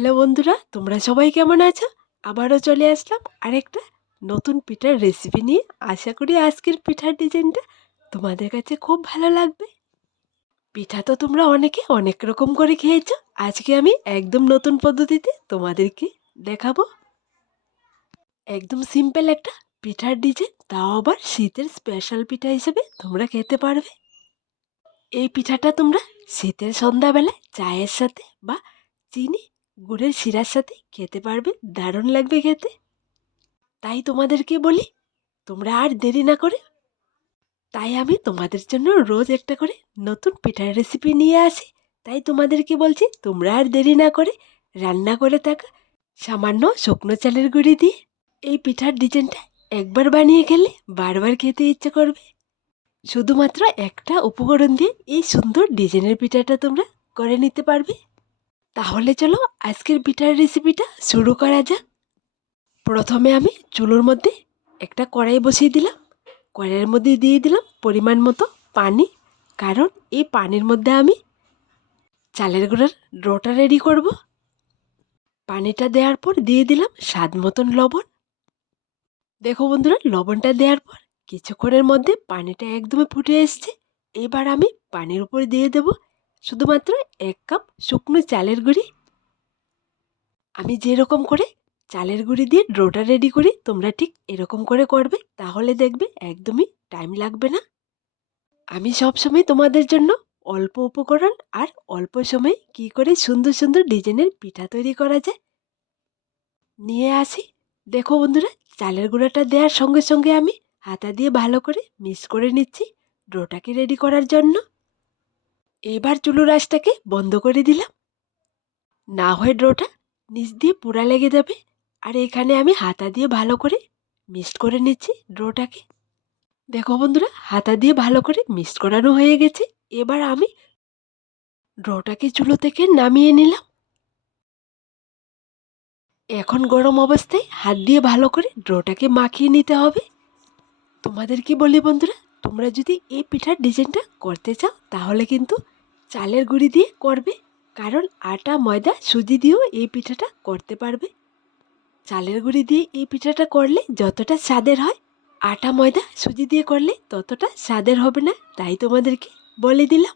Hello বন্ধুরা, তোমরা সবাই কেমন আছো? আবারও চলে আসলাম আরেকটা নতুন পিঠার রেসিপি নিয়ে। আশা করি আজকের পিঠার ডিজাইনটা তোমাদের কাছে খুব ভালো লাগবে। পিঠা তো তোমরা অনেকে অনেক রকম করে খেয়েছো। আজকে আমি একদম নতুন পদ্ধতিতে তোমাদেরকে দেখাবো। একদম সিম্পল একটা পিঠার ডিজাইন তাও আবার শীতের স্পেশাল পিঠা হিসেবে তোমরা খেতে পারবে। এই পিঠাটা তোমরা শীতের সন্ধ্যাবেলায় চায়ের সাথে বা চিনি গুড়ের শিরার সাথে খেতে পারবে, দারুণ লাগবে খেতে। তাই তোমাদেরকে বলি, তোমরা আর দেরি না করে। তাই আমি তোমাদের জন্য রোজ একটা করে নতুন পিঠার রেসিপি নিয়ে আসি। তাই তোমাদেরকে বলছি, তোমরা আর দেরি না করে রান্না করে থাকা সামান্য শুকনো চালের গুঁড়ি দিয়ে এই পিঠার ডিজাইনটা একবার বানিয়ে খেলে বারবার খেতে ইচ্ছে করবে। শুধুমাত্র একটা উপকরণ দিয়ে এই সুন্দর ডিজাইনের পিঠাটা তোমরা করে নিতে পারবে। তাহলে চলো আজকের পিঠার রেসিপিটা শুরু করা যাক। প্রথমে আমি চুলোর মধ্যে একটা কড়াই বসিয়ে দিলাম। কড়াইয়ের মধ্যে দিয়ে দিলাম পরিমাণ মতো পানি। কারণ এই পানির মধ্যে আমি চালের গুঁড়ার ডোটা রেডি করব। পানিটা দেওয়ার পর দিয়ে দিলাম স্বাদ মতন লবণ। দেখো বন্ধুরা, লবণটা দেওয়ার পর কিছুক্ষণের মধ্যে পানিটা একদমই ফুটে এসছে। এবার আমি পানির উপর দিয়ে দেব শুধুমাত্র এক কাপ শুকনো চালের গুঁড়ি। আমি যেরকম করে চালের গুঁড়ি দিয়ে ডোটা রেডি করি, তোমরা ঠিক এরকম করে করবে, তাহলে দেখবে একদমই টাইম লাগবে না। আমি সবসময় তোমাদের জন্য অল্প উপকরণ আর অল্প সময়ে কি করে সুন্দর সুন্দর ডিজাইনের পিঠা তৈরি করা যায়। নিয়ে আসি। দেখো বন্ধুরা, চালের গুঁড়াটা দেওয়ার সঙ্গে সঙ্গে আমি হাতা দিয়ে ভালো করে মিক্স করে নিচ্ছি ডোটাকে রেডি করার জন্য। এবার চুলোর আঁচটাকে বন্ধ করে দিলাম। না হয় ডোটা নিচ দিয়ে পুরা লেগে যাবে। আর এখানে আমি হাতা দিয়ে ভালো করে মিক্সড করে নিচ্ছি ডোটাকে দেখো বন্ধুরা, হাতা দিয়ে ভালো করে মিক্সড করানো হয়ে গেছে। এবার আমি ডোটাকে চুলো থেকে নামিয়ে নিলাম। এখন গরম অবস্থায় হাত দিয়ে ভালো করে ডোটাকে মাখিয়ে নিতে হবে। তোমাদেরকে বলি বন্ধুরা, তোমরা যদি এই পিঠার ডিজাইনটা করতে চাও, তাহলে কিন্তু চালের গুঁড়ি দিয়ে করবে, কারণ আটা, ময়দা, সুজি দিয়েও এই পিঠাটা করতে পারবে। চালের গুঁড়ি দিয়ে এই পিঠাটা করলে যতটা স্বাদের হয়, আটা, ময়দা, সুজি দিয়ে করলে ততটা স্বাদের হবে না, তাই তোমাদেরকে বলে দিলাম।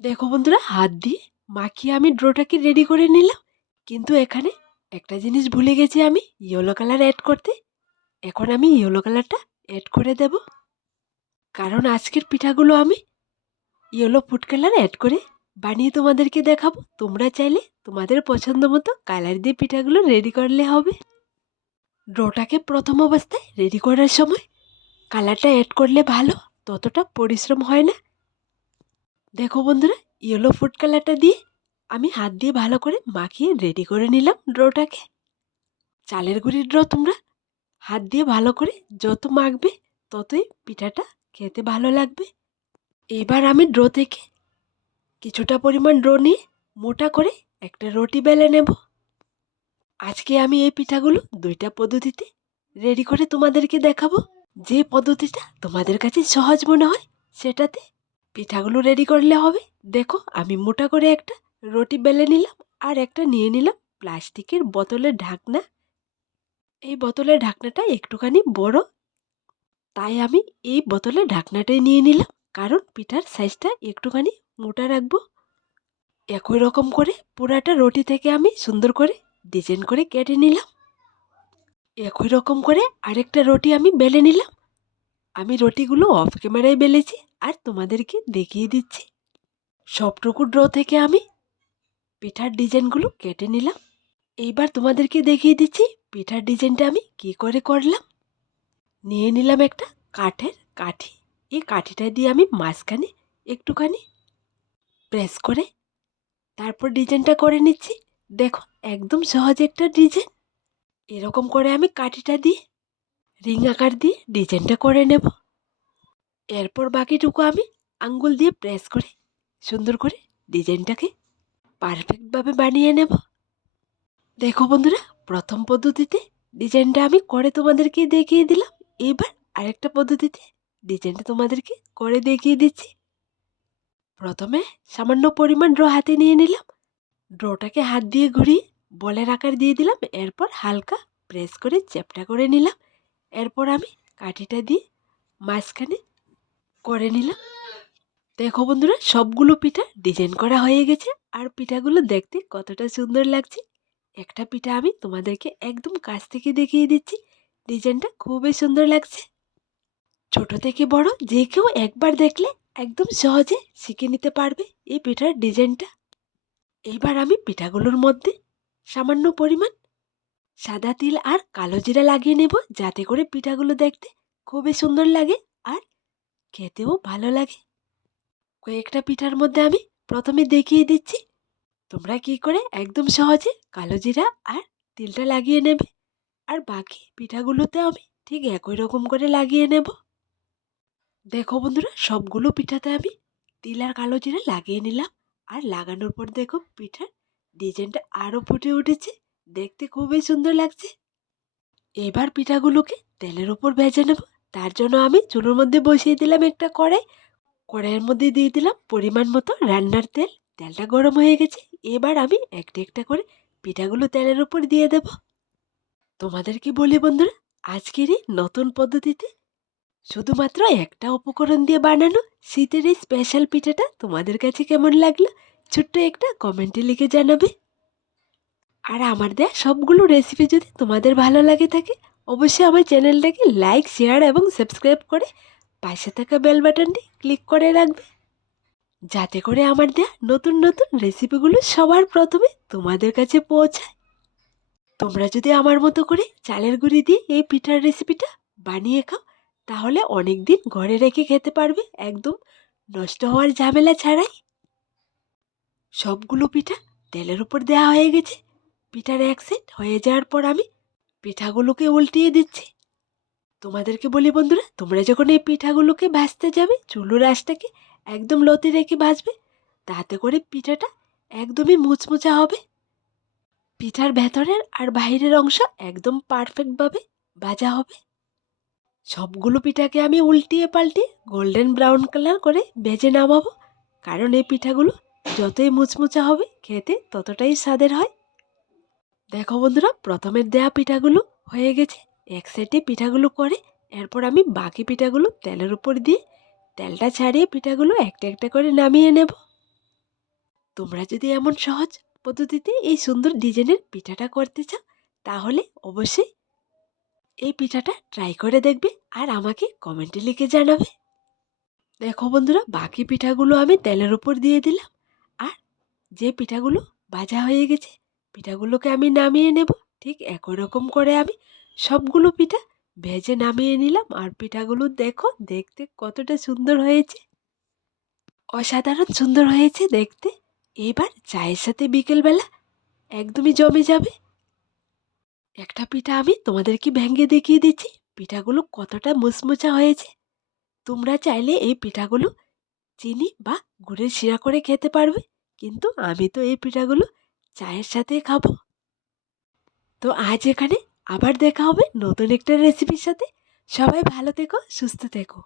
দেখো বন্ধুরা, হাত দিয়ে মাখিয়ে আমি ড্রোটাকে রেডি করে নিলাম। কিন্তু এখানে একটা জিনিস ভুলে গেছি আমি, ইয়েলো কালার অ্যাড করতে। এখন আমি ইয়েলো কালারটা অ্যাড করে দেব। কারণ আজকের পিঠাগুলো আমি ইয়েলো ফুড কালার অ্যাড করে বানিয়ে তোমাদেরকে দেখাবো। তোমরা চাইলে তোমাদের পছন্দ মতো কালার দিয়ে পিঠাগুলো রেডি করলে হবে। ডোটাকে প্রথম অবস্থায় রেডি করার সময় কালারটা অ্যাড করলে ভালো, ততটা পরিশ্রম হয় না। দেখো বন্ধুরা, ইয়েলো ফুড কালারটা দিয়ে আমি হাত দিয়ে ভালো করে মাখিয়ে রেডি করে নিলাম ড্রোটাকে চালের গুঁড়ির ড্র তোমরা হাত দিয়ে ভালো করে যত মাখবে, ততই পিঠাটা খেতে ভালো লাগবে। এবার আমি ড্রো থেকে কিছুটা পরিমাণ ড্রো নিয়ে মোটা করে একটা রুটি বেলে নেব। আজকে আমি এই পিঠাগুলো দুইটা পদ্ধতিতে রেডি করে তোমাদেরকে দেখাবো। যে পদ্ধতিটা তোমাদের কাছে সহজ মনে হয়, সেটাতে পিঠাগুলো রেডি করলে হবে। দেখো, আমি মোটা করে একটা রুটি বেলে নিলাম আর একটা নিয়ে নিলাম প্লাস্টিকের বোতলের ঢাকনা। এই বোতলের ঢাকনাটা একটুখানি বড়, তাই আমি এই বোতলের ঢাকনাটাই নিয়ে নিলাম। কারণ পিঠার সাইজটা একটুখানি মোটা রাখব। একই রকম করে পুরাটা রুটি থেকে আমি সুন্দর করে ডিজাইন করে কেটে নিলাম। একই রকম করে আরেকটা রুটি আমি বেলে নিলাম। আমি রুটিগুলো অফ ক্যামেরায় বেলেছি আর তোমাদেরকে দেখিয়ে দিচ্ছি। সবটুকু ড্র থেকে আমি পিঠার ডিজাইনগুলো কেটে নিলাম। এইবার তোমাদেরকে দেখিয়ে দিচ্ছি পিঠার ডিজাইনটা আমি কি করে করলাম। নিয়ে নিলাম একটা কাঠের কাঠি। এই কাঠিটা দিয়ে আমি মাঝখানে একটুখানি প্রেস করে তারপর ডিজাইনটা করে নিচ্ছি। দেখো, একদম সহজ একটা ডিজাইন এরকম করে আমি কাঠিটা দিয়ে রিং আকার দিয়ে ডিজাইনটা করে নেব। এরপর বাকিটুকু আমি আঙ্গুল দিয়ে প্রেস করে সুন্দর করে ডিজাইনটাকে পারফেক্টভাবে বানিয়ে নেব। দেখো বন্ধুরা, প্রথম পদ্ধতিতে ডিজাইনটা আমি করে তোমাদেরকে দেখিয়ে দিলাম। এবার আরেকটা পদ্ধতিতে ডিজাইনটা তোমাদেরকে করে দেখিয়ে দিচ্ছি। প্রথমে সামান্য পরিমাণ ড্র হাতে নিয়ে নিলাম। ড্রটাকে হাত দিয়ে ঘুরিয়ে বলের আকার দিয়ে দিলাম, এরপর হালকা প্রেস করে চ্যাপটা করে নিলাম। এরপর আমি কাঠিটা দিয়ে মাঝখানে করে নিলাম। দেখো বন্ধুরা, সবগুলো পিঠা ডিজাইন করা হয়ে গেছে আর পিঠাগুলো দেখতে কতটা সুন্দর লাগছে। একটা পিঠা আমি তোমাদেরকে একদম কাছ থেকে দেখিয়ে দিচ্ছি। ডিজাইনটা খুবই সুন্দর লাগছে। ছোট থেকে বড় যে কেউ একবার দেখলে একদম সহজে শিখে নিতে পারবে এই পিঠার ডিজাইনটা। এইবার আমি পিঠাগুলোর মধ্যে সামান্য পরিমাণ সাদা তিল আর কালো জিরা লাগিয়ে নেব, যাতে করে পিঠাগুলো দেখতে খুবই সুন্দর লাগে আর খেতেও ভালো লাগে। কয়েকটা পিঠার মধ্যে আমি প্রথমে দেখিয়ে দিচ্ছি, তোমরা কি করে একদম সহজে কালো জিরা আর তিলটা লাগিয়ে নেবে। আর বাকি পিঠাগুলোতে আমি ঠিক একই রকম করে লাগিয়ে নেব। দেখো বন্ধুরা, সবগুলো পিঠাতে আমি তিল আর কালো জিরা লাগিয়ে নিলাম। আর লাগানোর পর দেখো পিঠার ডিজাইনটা আরও ফুটে উঠেছে। দেখতে খুবই সুন্দর লাগছে। এবার পিঠাগুলোকে তেলের ওপর ভেজে নেব। তার জন্য আমি চুলোর মধ্যে বসিয়ে দিলাম একটা কড়াই। কড়াইয়ের মধ্যে দিয়ে দিলাম পরিমাণ মতো রান্নার তেল। তেলটা গরম হয়ে গেছে। এবার আমি একটা একটা করে পিঠাগুলো তেলের ওপর দিয়ে দেব। তোমাদেরকে বলি বন্ধুরা, আজকের এই নতুন পদ্ধতিতে শুধুমাত্র একটা উপকরণ দিয়ে বানানো শীতের এই স্পেশাল পিঠাটা তোমাদের কাছে কেমন লাগল? ছোট্ট একটা কমেন্টে লিখে জানাবে। আর আমার দেয়া সবগুলো রেসিপি যদি তোমাদের ভালো লাগে থাকে, অবশ্যই আমার চ্যানেলটাকে লাইক শেয়ার এবং সাবস্ক্রাইব করে পাশে থাকা বেল বাটনটি ক্লিক করে রাখবে। যাতে করে আমার দেয়া নতুন নতুন রেসিপিগুলো সবার প্রথমে তোমাদের কাছে পৌঁছায়। তোমরা যদি আমার মতো করে চালের গুঁড়ি দিয়ে এই পিঠার রেসিপিটা বানিয়ে খাও তাহলে অনেক দিন ঘরে রেখে খেতে পারবে একদম নষ্ট হওয়ার ঝামেলা ছাড়াই। সবগুলো পিঠা তেলের উপর দেওয়া হয়ে গেছে। পিঠার এক সেট হয়ে যাওয়ার পর আমি পিঠাগুলোকে উল্টিয়ে দিচ্ছি। তোমাদেরকে বলি বন্ধুরা, তোমরা যখন এই পিঠাগুলোকে ভাজতে যাবে, চুলোর আঁচটাকে একদম লতে রেখে ভাজবে, তাতে করে পিঠাটা একদমই মুচমুচা হবে। পিঠার ভেতরের আর বাইরের অংশ একদম পারফেক্টভাবে ভাজা হবে। সবগুলো পিঠাকে আমি উল্টিয়ে পাল্টিয়ে গোল্ডেন ব্রাউন কালার করে ভেজে নামাবো। কারণ এই পিঠাগুলো যতই মুচমুচা হবে, খেতে ততটাই স্বাদের হয়। দেখো বন্ধুরা প্রথমের দেয়া পিঠাগুলো হয়ে গেছে। এক সাইডে পিঠাগুলো করে, এরপর আমি বাকি পিঠাগুলো তেলের উপর দিয়ে তেলটা ছাড়িয়ে পিঠাগুলো একটা একটা করে নামিয়ে নেব। তোমরা যদি এমন সহজ পদ্ধতিতে এই সুন্দর ডিজাইনের পিঠাটা করতে চাও, তাহলে অবশ্যই এই পিঠাটা ট্রাই করে দেখবে আর আমাকে কমেন্টে লিখে জানাবে। দেখো বন্ধুরা, বাকি পিঠাগুলো আমি তেলের উপর দিয়ে দিলাম। আর যে পিঠাগুলো ভাজা হয়ে গেছে, পিঠাগুলোকে আমি নামিয়ে নেব। ঠিক একই রকম করে আমি সবগুলো পিঠা ভেজে নামিয়ে নিলাম। আর পিঠাগুলো দেখো, দেখতে কতটা সুন্দর হয়েছে। অসাধারণ সুন্দর হয়েছে দেখতে। এবার চায়ের সাথে বিকেলবেলা একদমই জমে যাবে। একটা পিঠা আমি তোমাদেরকে ভেঙে দেখিয়ে দিচ্ছি। পিঠাগুলো কতটা মুচমুচা হয়েছে। তোমরা চাইলে এই পিঠাগুলো চিনি বা গুড়ের শিরা করে খেতে পারবে। কিন্তু আমি তো এই পিঠাগুলো চায়ের সাথে খাব। তো আজ এখানে আবার দেখা হবে নতুন একটা রেসিপির সাথে। সবাই ভালো থেকো, সুস্থ থেকো।